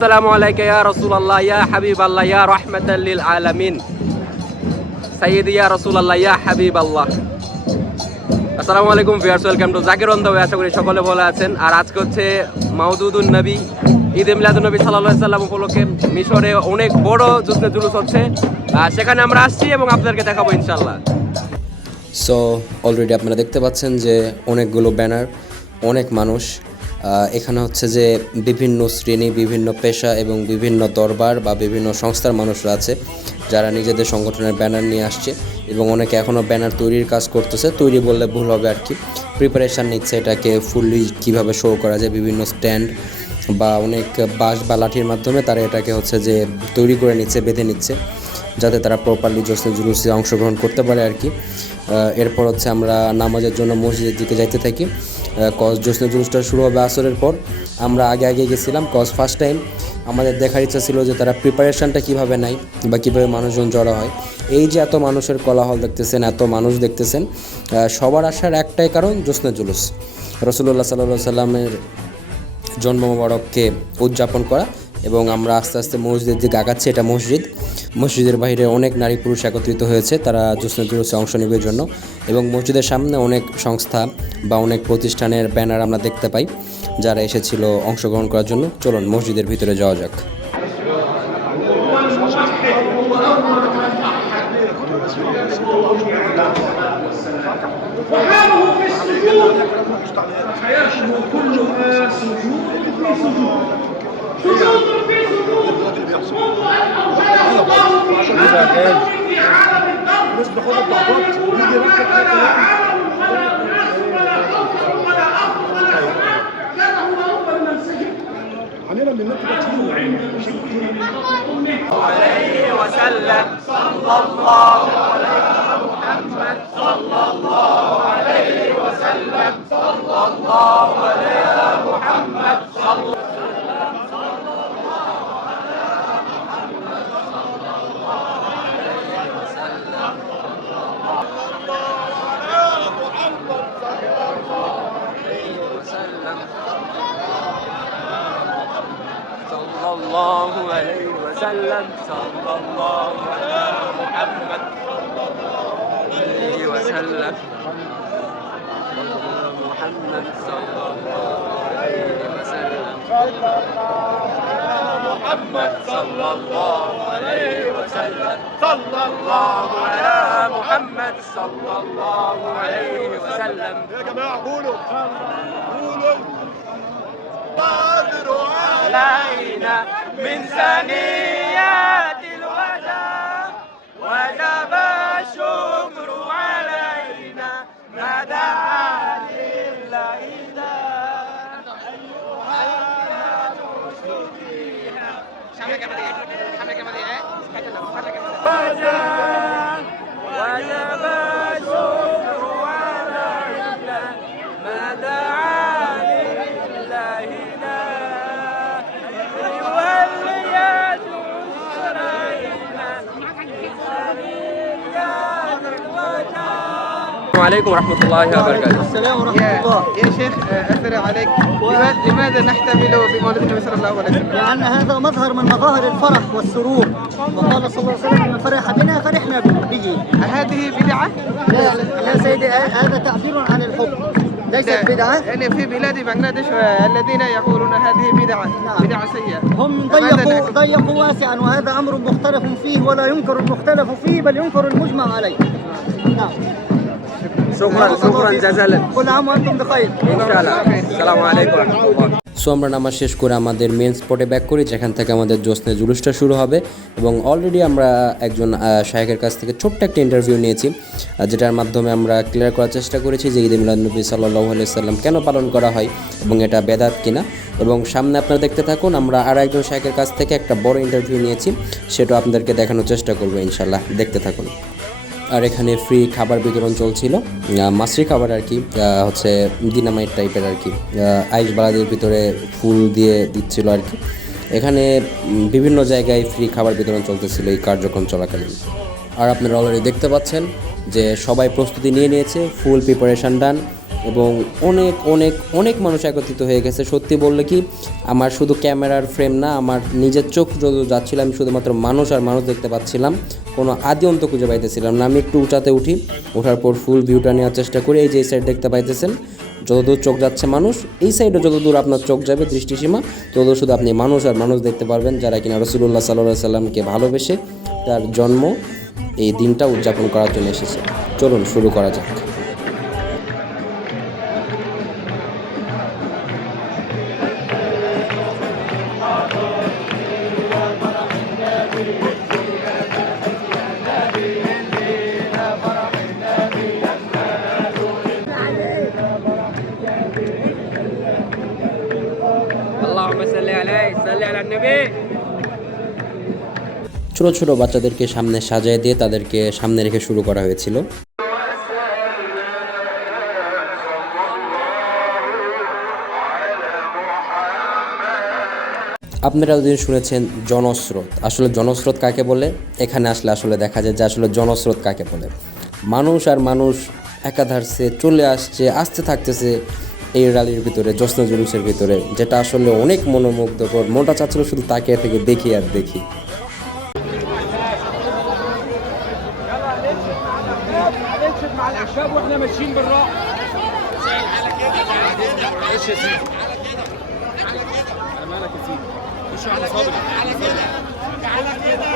আসসালামু আলাইকা ইয়া রাসূলুল্লাহ ইয়া হাবিবাল্লাহ ইয়া রাহমাতাল লিল আলামিন সাইয়্যিদি ইয়া রাসূলুল্লাহ ইয়া হাবিবাল্লাহ। আসসালামু আলাইকুম viewers, welcome to Zakir on the way. আশা করি সকলে ভালো আছেন। আর আজকে হচ্ছে মাউদুদুন নবী, ঈদে মিলাদুন নবী সাল্লাল্লাহু আলাইহি সাল্লাম উপলক্ষে মিশরে অনেক বড় জুলুসে জুলুস হচ্ছে। সেখানে আমরা আসছি এবং আপনাদেরকে দেখাবো ইনশাআল্লাহ। সো অলরেডি আপনারা দেখতে পাচ্ছেন যে অনেকগুলো ব্যানার, অনেক মানুষ। এখানে হচ্ছে যে বিভিন্ন শ্রেণী, বিভিন্ন পেশা এবং বিভিন্ন দরবার বা বিভিন্ন সংস্থার মানুষরা আছে যারা নিজেদের সংগঠনের ব্যানার নিয়ে আসছে এবং অনেকে এখনও ব্যানার তৈরির কাজ করতেছে। তৈরি বললে ভুল হবে আর কি, প্রিপারেশান নিচ্ছে এটাকে ফুললি কীভাবে শো করা যায়। বিভিন্ন স্ট্যান্ড বা অনেক বাঁশ বা লাঠির মাধ্যমে তারা এটাকে হচ্ছে যে তৈরি করে নিচ্ছে, বেঁধে নিচ্ছে, যাতে তারা প্রপারলি জোসনে জুলুসে অংশগ্রহণ করতে পারে আর কি। এরপর হচ্ছে আমরা নামাজের জন্য মসজিদের দিকে যাইতে থাকি। জোসনে জুলুসটা শুরু হবে আসরের পর। আমরা আগে গেছিলাম ফার্স্ট টাইম। আমাদের দেখার ইচ্ছা ছিল যে তারা প্রিপারেশানটা কীভাবে নেয় বা কীভাবে মানুষজন জড়ো হয়। এই যে এত মানুষের কোলাহল দেখতেছেন, এত মানুষ দেখতেছেন, সবার আসার একটাই কারণ জোসনে জুলুস, রাসূলুল্লাহ সাল্লাল্লাহু আলাইহি সাল্লামের জন্ম মোবারককে উদযাপন করা। এবং আমরা আস্তে আস্তে মসজিদের দিকে আগাচ্ছি। এটা মসজিদের বাইরে অনেক নারী পুরুষ একত্রিত হয়েছে তারা জোসনে জুলুসে অংশ নেবার জন্য। এবং মসজিদের সামনে অনেক সংস্থা বা অনেক প্রতিষ্ঠানের ব্যানার আমরা দেখতে পাই যারা এসেছিল অংশগ্রহণ করার জন্য। চলুন মসজিদের ভিতরে যাওয়া যাক। سجود في سجود منذ ان ارسله الله في عالم الارض ولا عالم ولا ناس ولا كفر ولا اب ولا ابناء كان هو اول من سجد علينا من عليه وسلم صلى الله على محمد صلى الله عليه وسلم صلى الله على محمد صلى الله عليه وسلم صلى الله على محمد عليه وسلم محمد صلى الله عليه وسلم محمد صلى الله عليه وسلم صلى الله على محمد صلى الله عليه وسلم. يا جماعة قولوا قادر علينا من ثنيات الوداع وجب الشكر علينا ما دعا لله وجب الشكر علينا ما دعا عليكم ورحمة الله وبركاته. السلام ورحمة الله. يا شيخ أثر عليك، لماذا نحتفل بمولد النبي صلى الله عليه وسلم؟ لأن هذا مظهر من مظاهر الفرح والسرور، وقال صلى الله عليه وسلم من فرح بنا فرحنا به. هذه بدعة؟ لا يا سيدي، هذا تعبير عن الحب، ليست بدعة. يعني في بلاد بنغلاديش الذين يقولون هذه بدعة، بدعة سيئة. هم ضيقوا واسعا، وهذا أمر مختلف فيه ولا ينكر المختلف فيه بل ينكر المجمع عليه. نعم. شكرا جزيلا. كل عام وأنتم بخير. إن شاء الله. السلام عليكم ورحمة الله. সো আমরা নামাজ শেষ করে আমাদের মেন স্পটে ব্যাক করি, যেখান থেকে আমাদের জোসনে জুলুসটা শুরু হবে। এবং অলরেডি আমরা একজন শায়েখের কাছ থেকে ছোট্ট একটা ইন্টারভিউ নিয়েছি, যেটার মাধ্যমে আমরা ক্লিয়ার করার চেষ্টা করেছি যে ঈদে মিলাদুন্নবী সাল্লাল্লাহু আলাইহি সাল্লাম কেন পালন করা হয় এবং এটা বেদাত কিনা। এবং সামনে আপনারা দেখতে থাকুন, আমরা আর একজন শায়েখের কাছ থেকে একটা বড় ইন্টারভিউ নিয়েছি, সেটা আপনাদেরকে দেখানোর চেষ্টা করবো ইনশাল্লাহ। দেখতে থাকুন। আর এখানে ফ্রি খাবার বিতরণ চলছিল, মাছরি খাবার আর কি, হচ্ছে ডিনামাইট টাইপের আর কি, আইস বালাদের ভিতরে ফুল দিয়ে দিচ্ছিল আর কি। এখানে বিভিন্ন জায়গায় ফ্রি খাবার বিতরণ চলতেছিল এই কার্যক্রম চলাকালীন। আর আপনারা অলরেডি দেখতে পাচ্ছেন যে সবাই প্রস্তুতি নিয়ে নিয়েছে, ফুল প্রিপারেশান ডান। এবং অনেক অনেক অনেক মানুষ একত্রিত হয়ে গেছে। সত্যি বললে কি, আমার শুধু ক্যামেরার ফ্রেম না, আমার নিজের চোখ যত যাচ্ছিল আমি শুধুমাত্র মানুষ আর মানুষ দেখতে পাচ্ছিলাম, কোনো আদি অন্ত খুঁজে পাইতেছিলাম না। আমি একটু উঁচাতে উঠি, ওঠার পর ফুল ভিউটা নেওয়ার চেষ্টা করি। এই যে এই সাইড দেখতে পাইতেছেন, যতদূর চোখ যাচ্ছে মানুষ, এই সাইডে যতদূর আপনার চোখ যাবে দৃষ্টিসীমা, ততদূর শুধু আপনি মানুষ আর মানুষ দেখতে পারবেন, যারা কিনা রাসূলুল্লাহ সাল্লাল্লাহু আলাইহি সাল্লামকে ভালোবেসে তার জন্ম এই দিনটা উদযাপন করার জন্য এসেছে। চলুন শুরু করা যাক। اللهم صل عليه صل على النبي। ছোট ছোট বাচ্চাদেরকে সামনে সাজিয়ে দিয়ে তাদেরকে সামনে রেখে শুরু করা হয়েছিল। আপনারা যদি শুনেছেন জনস্রোত, আসলে জনস্রোত কাকে বলে, এখানে আসলে আসলে দেখা যায় যে আসলে জনস্রোত কাকে বলে। মানুষ আর মানুষ একাধারছে চলে আসছে, আসতে থাকতেছে এই র্যালির ভিতরে, জশ্নে জুলুসের ভিতরে, যেটা আসলে অনেক মনোমুগ্ধকর। মনটা চাচ্ছিল শুধু তাকিয়ে থেকে দেখি আর দেখি। مع الاعشاب واحنا ماشيين بالراحه. ايش يا سيدي؟ على مالك يا سيدي؟ خش على صابر. على كده. على كده.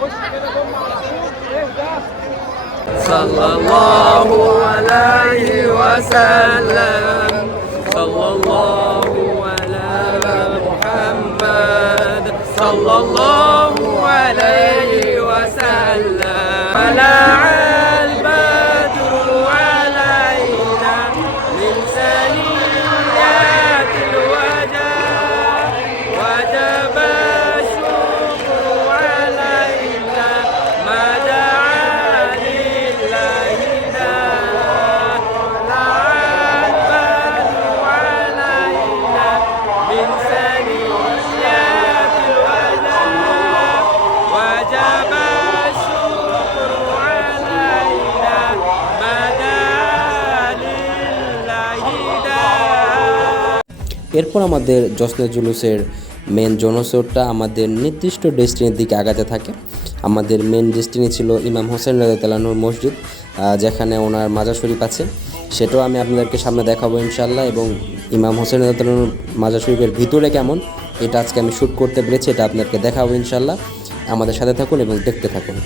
خش كده ضم على طول. اهدى. صلى الله عليه وسلم صلى الله على محمد صلى الله عليه وسلم طلع البدر علينا من ثنيات الوداع وجب الشكر علينا ما دعا لله داع طلع البدر علينا من ثنيات الوداع وجب الشكر علينا ما دعا لله داع। এরপর আমাদের জশ্নে জুলুসের মেন জনস্রোতটা আমাদের নির্দিষ্ট ডেস্টিনির দিকে আগাতে থাকে। আমাদের মেন ডেস্টিনি ছিল ইমাম হোসেন রাদিয়াল্লাহু আনহুর মসজিদ, যেখানে ওনার মাজার শরীফ আছে, সেটাও আমি আপনাদেরকে সামনে দেখাবো ইনশাআল্লাহ। এবং ইমাম হোসেন রাদিয়াল্লাহু আনহুর মাজার শরীফের ভিতরে কেমন, এটা আজকে আমি শ্যুট করতে পেরেছি, এটা আপনাদেরকে দেখাবো ইনশাআল্লাহ। আমাদের সাথে থাকুন এবং দেখতে থাকুন।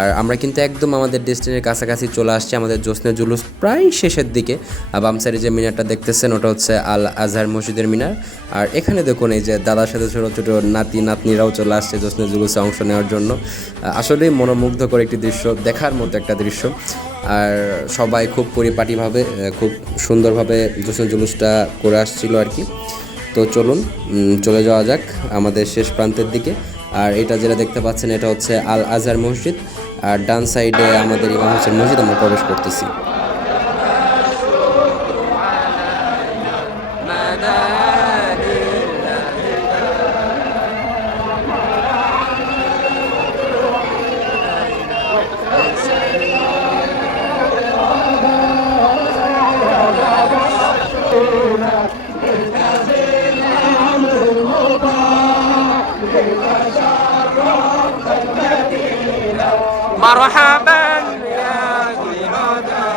আর আমরা কিন্তু একদম আমাদের ডেস্টিনির কাছাকাছি চলে আসছি। আমাদের জশ্নে জুলুস প্রায় শেষের দিকে। বাম সাইডে যে মিনারটা দেখতেছেন ওটা হচ্ছে আল আজহার মসজিদের মিনার। আর এখানে দেখুন এই যে দাদার সাথে ছোটো ছোটো নাতি নাতনিরাও চলে আসছে জশ্নে জুলুসে অংশ নেওয়ার জন্য। আসলেই মনোমুগ্ধকর একটি দৃশ্য, দেখার মতো একটা দৃশ্য। আর সবাই খুব পরিপাটিভাবে খুব সুন্দরভাবে জশ্নে জুলুসটা করে আসছিল আর কি। তো চলুন চলে যাওয়া যাক আমাদের শেষ প্রান্তের দিকে। আর এটা যেটা দেখতে পাচ্ছেন এটা হচ্ছে আল আজহার মসজিদ, আর ডান সাইডে আমাদের ইমাম হোসেন মসজিদ আমরা প্রবেশ করতেছি। مرحبا يا بهدى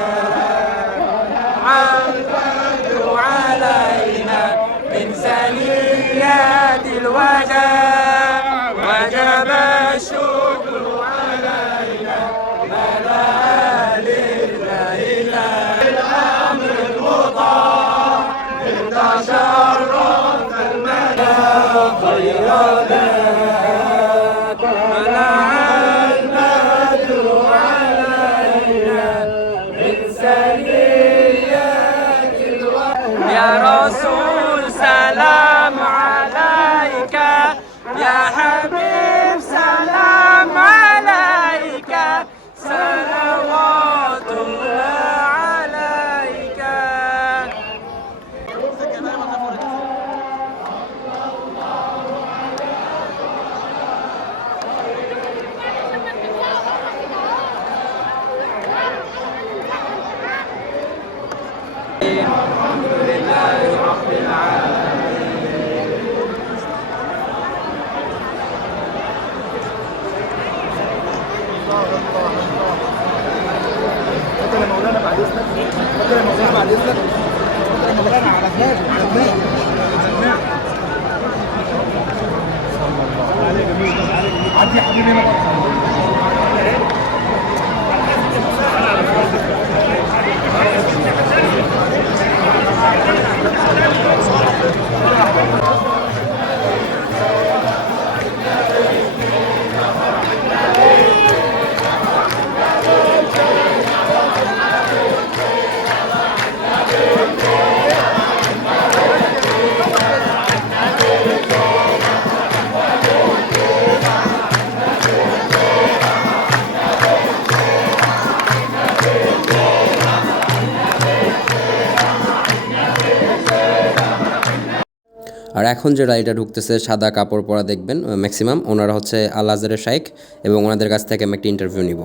البدر علينا من ثنيات الوداع وجب الشكر علينا ما دعا لله الامر المطاع ان تشرفت المدى خير ذاك يا رسول سلام عليك يا فاكر يا مولانا بعد اذنك، فاكر يا مولانا بعد اذنك، فاكر يا مولانا على دماغي، على دماغي، على دماغي. عدي يا حبيبي هنا بقى. আর এখন যে রাইডটা ঢুকতেছে সাদা কাপড় পরা দেখবেন ম্যাক্সিমাম ওনারা হচ্ছে আল আজহারের শাইখ এবং ওনাদের কাছ থেকে আমি একটা ইন্টারভিউ নিব।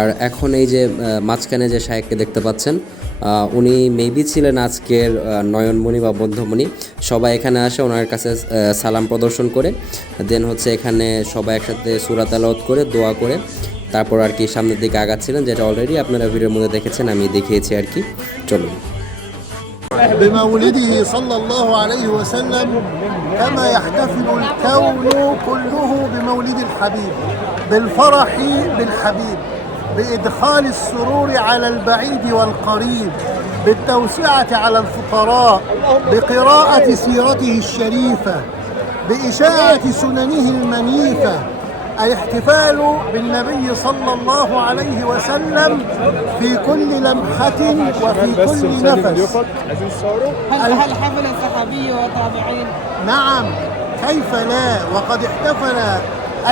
আর এখন এই যে মাঝখানে যে শায়েককে দেখতে পাচ্ছেন উনি মেবি ছিলেন আজকের নয়নমণি বা বন্ধমণি। সবাই এখানে আসে ওনার কাছে সালাম প্রদর্শন করে, দেন হচ্ছে এখানে সবাই একসাথে সূরা তেলাওয়াত করে দোয়া করে তারপর আর কি সামনের দিকে আগাচ্ছিলেন, যেটা অলরেডি আপনারা ভিডিওর মধ্যে দেখেছেন, আমি দেখিয়েছি আর কি। চলুন। بمولده صلى الله عليه وسلم كما يحتفل الكون كله بمولد الحبيب، بالفرح بالحبيب، بإدخال السرور على البعيد والقريب، بالتوسعة على الفقراء، بقراءة سيرته الشريفة، بإشاعة سننه المنيفة، الاحتفال بالنبي صلى الله عليه وسلم في كل لمحة وفي كل نفس. هل حفل الصحابي وتابعين؟ نعم، كيف لا، وقد احتفل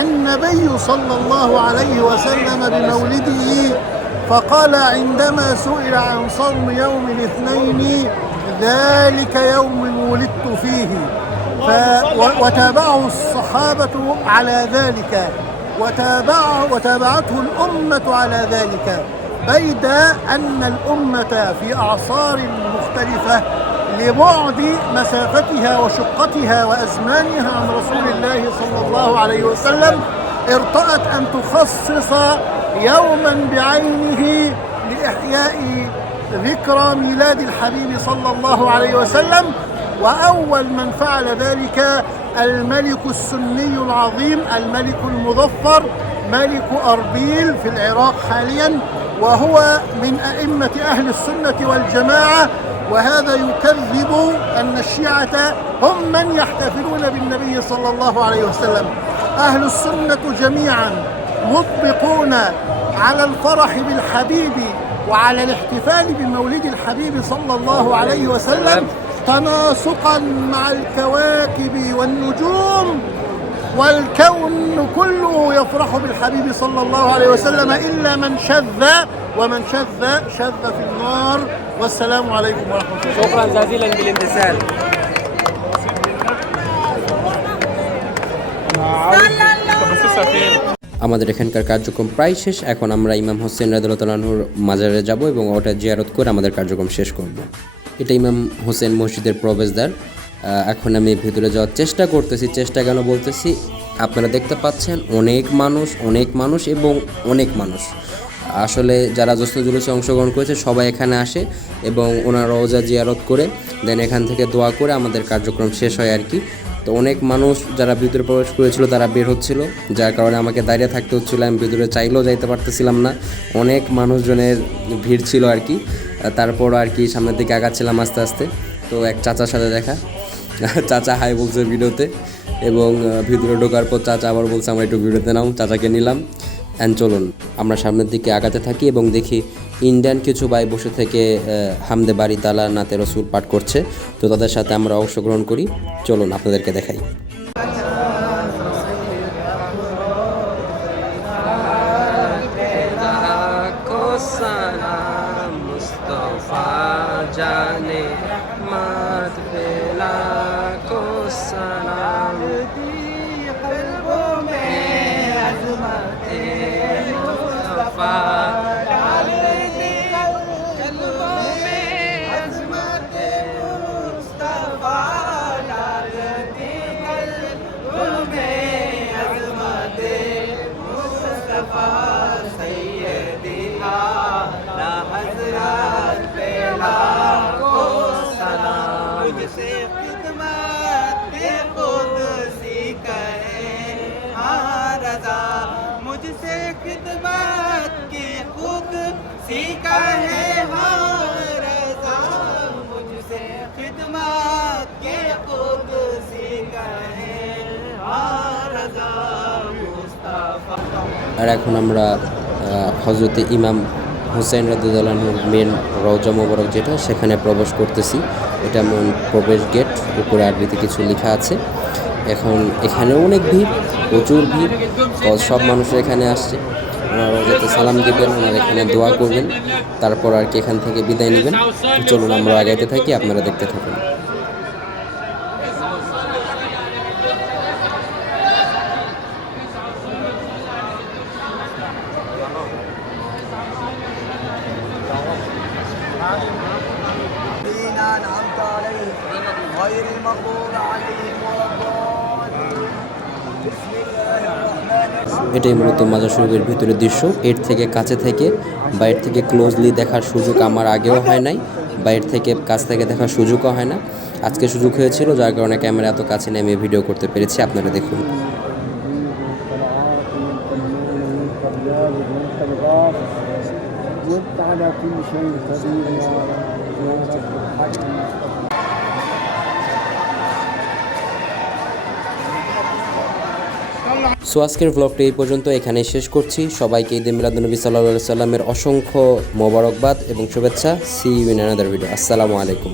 النبي صلى الله عليه وسلم بمولده فقال عندما سئل عن صوم يوم الاثنين: ذلك يوم ولدت فيه. وتابعه الصحابة على ذلك، وتابعته الأمة على ذلك، بيد أن الأمة في أعصار مختلفة لبعد مسافتها وشقتها وأزمانها عن رسول الله صلى الله عليه وسلم ارتأت أن تخصص يوما بعينه لإحياء ذكرى ميلاد الحبيب صلى الله عليه وسلم. وأول من فعل ذلك الملك السني العظيم، الملك المظفر، ملك أربيل في العراق حاليا، وهو من أئمة أهل السنة والجماعة. وهذا يكذب أن الشيعة هم من يحتفلون بالنبي صلى الله عليه وسلم. أهل السنة جميعا مطبقون على الفرح بالحبيب وعلى الاحتفال بمولد الحبيب صلى الله عليه وسلم تناسقا مع الكواكب والنجوم، والكون كله يفرح بالحبيب صلى الله عليه وسلم إلا من شذ، ومن شذ شذ في النار. والسلام عليكم ورحمة الله. شكرا جزيلا بالامتثال. আমাদের এখানকার কার্যক্রম প্রায় শেষ। এখন আমরা ইমাম হোসেন রাদিয়াল্লাহু তাআলা আনহুর মাজারে যাব এবং ওটা জিয়ারত করে আমাদের কার্যক্রম শেষ করব। এটা ইমাম হোসেন মসজিদের প্রবেশদ্বার। এখন আমি ভেতরে যাওয়ার চেষ্টা করতেছি। চেষ্টা কেন বলতেছি, আপনারা দেখতে পাচ্ছেন অনেক মানুষ এবং অনেক মানুষ। আসলে যারা জশ্ন জুলুসে অংশগ্রহণ করেছে সবাই এখানে আসে এবং ওনার রওজা জিয়ারত করে দেন এখান থেকে দোয়া করে আমাদের কার্যক্রম শেষ হয় আর কি। তো অনেক মানুষ যারা ভিতরে প্রবেশ করেছিল তারা বের হচ্ছিল, যার কারণে আমাকে দাঁড়িয়ে থাকতে হচ্ছিল। আমি ভিতরে চাইলেও যাইতে পারতেছিলাম না, অনেক মানুষজনের ভিড় ছিল আর কি। তারপর আর কি সামনের দিকে আগাচ্ছিলাম আস্তে আস্তে। তো এক চাচার সাথে দেখা, চাচা হাই বলছে ভিডিওতে, এবং ভিতরে ঢোকার পর চাচা আবার বলছে আমার একটু ভিডিওতে নাও, চাচাকে নিলাম। অ্যান্ড চলুন আমরা সামনের দিকে আগাতে থাকি এবং দেখি ইন্ডিয়ান কিছু ভাই বসে থেকে হামদে বাড়ি তালা নাতে রসুল পাঠ করছে। তো তাদের সাথে আমরা অংশগ্রহণ করি, চলুন আপনাদেরকে দেখাই। मुझसे खिदमत की खुद सीखा है रज़ा, मुझसे खिदमत की खुद सीखा है रज़ा मुस्तफा। আর এখন আমরা হজরতে ইমাম হুসাইন রাদিয়াল্লাহু আনহুর মেন রওজা মোবারক যেটা, সেখানে প্রবেশ করতেছি। এটা মেন প্রবেশ গেট, উপরে আরবিতে কিছু লেখা আছে। এখন এখানে অনেক ভিড়, প্রচুর ভিড়, সব মানুষের এখানে আসছে। ওনারা রওজাতে সালাম দেবেন, ওনারা এখানে দোয়া করবেন, তারপর আর কি এখান থেকে বিদায় নেবেন। চলুন আমরা আগাইতে থাকি, আপনারা দেখতে থাকুন। এটাই মূলত মাজার শরীফের ভিতরের দৃশ্য। এর থেকে কাছে থেকে বাইরে থেকে ক্লোজলি দেখার সুযোগ আমার আগেও হয় নাই, বাইরে থেকে কাছ থেকে দেখার সুযোগও হয় না। আজকে সুযোগ হয়েছিল, যার কারণে ক্যামেরা এত কাছে নিয়ে আমি ভিডিও করতে পেরেছি। আপনারা দেখুন। সো আজকের ব্লগটি এই পর্যন্ত এখানেই শেষ করছি। সবাইকে ঈদে মিলাদুন্নবী সাল্লাল্লাহু আলাইহি সাল্লামের অসংখ্য মোবারকবাদ এবং শুভেচ্ছা। See you in another video. আসসালামু আলাইকুম।